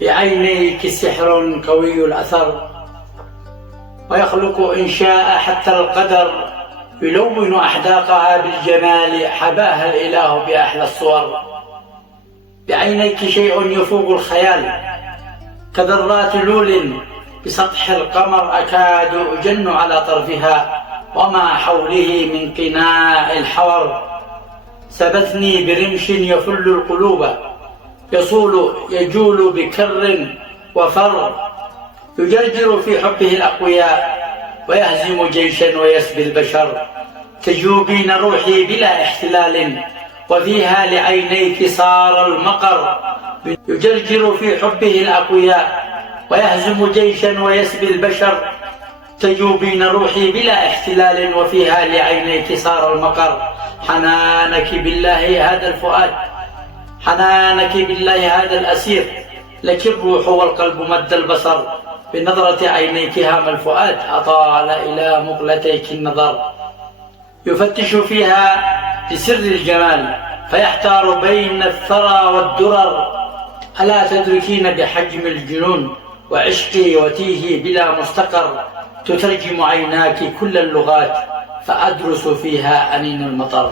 بعينيك سحر قوي الأثر، ويخلق إن شاء حتى القدر، يلون أحداقها بالجمال، حباها الإله بأحلى الصور. بعينيك شيء يفوق الخيال كذرات لول بسطح القمر، أكاد أجن على طرفها وما حوله من قناع الحور. سبتني برمش يفل القلوب، يجول بكر وفر، يجرجر في حبه الأقوياء ويهزم جيشا ويسبي البشر. تجوبين روحي بلا احتلال، وفيها لعينيك صار المقر. يجرجر في حبه الأقوياء ويهزم جيشا ويسبي البشر. تجوبين روحي بلا احتلال، وفيها لعينيك صار المقر. حنانك بالله هذا الفؤاد، حنانك بالله هذا الأسير، لك الروح والقلب مد البصر. بنظرة عينيك هام الفؤاد، أطال إلى مقلتيك النظر. يفتش فيها بسر الجمال، فيحتار بين الثرى والدرر. ألا تدركين بحجم الجنون وعشقي وتيهي بلا مستقر؟ تترجم عيناك كل اللغات، فأدرس فيها أنين المطر.